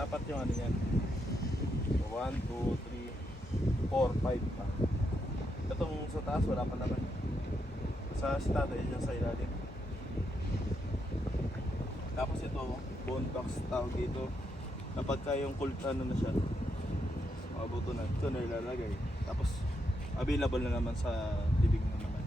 Dapat yung ano yan. 1, 2, 3, 4, 5 pa. Itong sa taas wala pa naman. Sa stada yun yung sa ilalim. Tapos ito, bone box tawag dito. Kapag yung ano na siya, mabuto na, ito na ilalagay. Tapos available na naman sa libing na naman.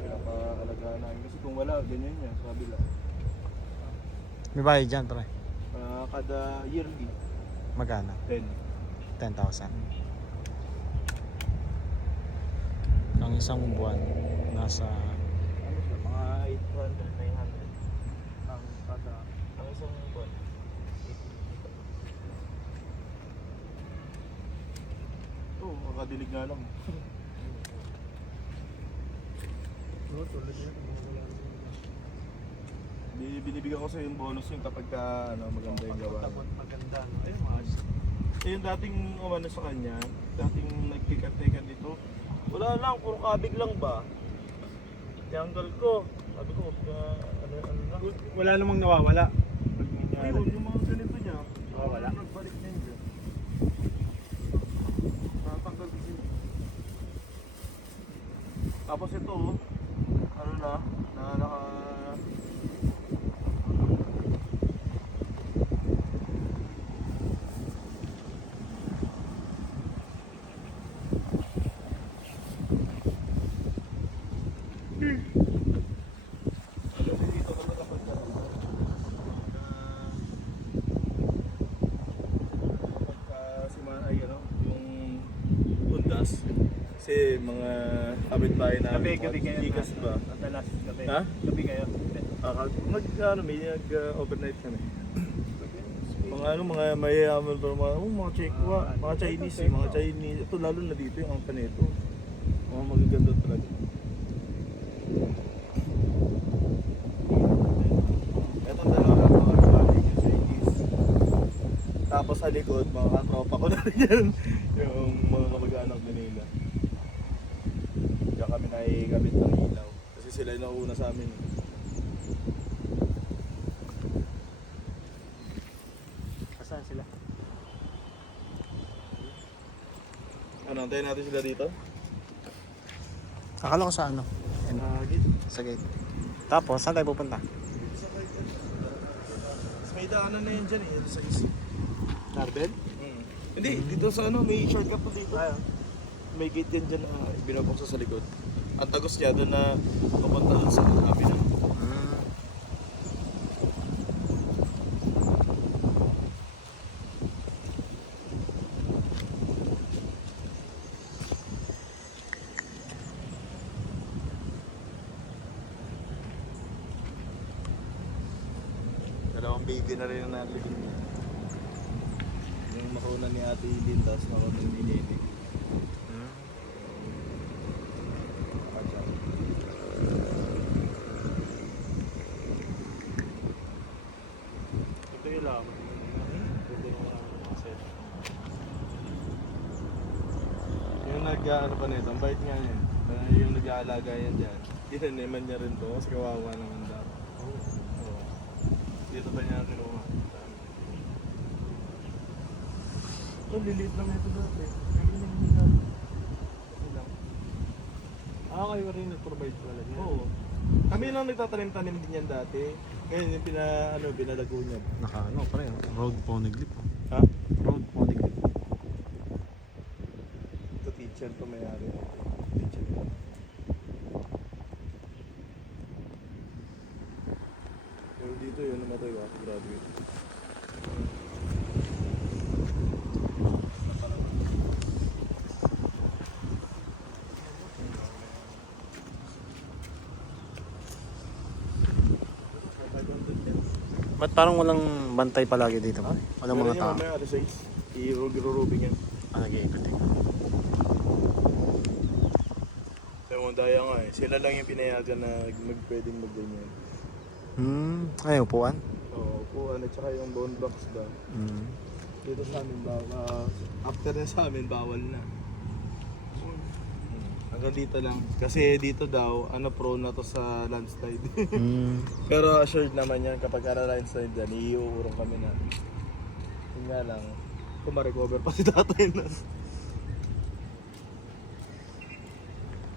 Pinapakalagaan namin kasi kung wala, ganyan yan sa kabila. May bayad dyan, pre. Kada yearly, Magkano? 10. 10,000. Ang isang buwan, nasa Ano siya, mga 800, 900 ang kada, ang isang buwan. Oo, makadilig nga lang. Binibigyan ko sa yung bonus yung kapag ka, ano, maganda yung gawa. Maganda. Ayun, mga Yung dating umano sa kanya, dating nagtikat-tikat dito, wala lang, puro kabig lang ba? Tinanggal ko. Sabi ko, ano lang. wala namang nawawala. Ayun, yung mga ganito niya. Wala. Nagbalik na yun dyan. Natanggal ko yun. Tapos ito, ano na naka... Kasi mga kapitbahay namin, Gabi kayo. Gigas ba? Madalas gabi. Ha? Gabi kayo. Overnight kami. Mga mayayaman to, mga Chekwa, mga Chinese, mga Chinese. Ito lalo na dito yung angka nito. Mga magaganda talaga. Etong dalawa lang mga kapatid yung Chinese. Tapos sa likod, mga katropa ko na rin yan. Yung mga kamag-anak din nila. Kaya kami nakikamit ng ilaw. Kasi sila yung nauna sa amin. Saan sila? Ano, antayin natin sila dito? akala ko sa ano? Gito. Sa gate. Tapos, saan tayo pupunta? May daanan na yan dyan eh, dito sa isip. Narbel? Hindi, dito sa ano, may shortcut po dito. May gate yan dyan na binabuksan sa likod. Ang tagos niya doon na papunta doon sa kabila. Dalawang baby na rin ang nalibing niya. Yung makunan ni Ate Lynn, tapos makunan ni Nene. Ito yung lang. Ito yung set. Yung nag-ano pa nito, ang bait nga yan. Yung nag-aalaga yan dyan. Tinaneman niya rin to kasi kawawa naman daw. Oo. Dito pa niya kinuha. Ito, liliit lang ito dati. Ganyan din natin. Kasi lang. Kayo rin nag-provide pala niya. Oo. Kami lang nagtatanim-tanim din yan dati. Ngayon yung binalago niya. Naka ano, pre. Road poneglyph. Ha? Road poneglyph. Ito teacher to may-ari. Teacher ko. Pero dito yun namatay ko ako graduate. Ba't parang walang bantay palagi dito? Walang mga tao. Mamaya alas 6, i-rubing yan. Nag-iikot-ikot. Kaya mga daya nga eh. Sila lang yung pinayagan na pwedeng mag-ganyan. Ay, upuan? Oo, upuan at saka yung bone box ba. Dito sa amin, after na sa amin, bawal na. Hanggang dito lang. Kasi dito daw, prone na to sa landslide. Hmm. Pero assured naman yan, kapag landslide yan, iuurong kami na. Yun nga lang, kung ma-recover pa si tatay na.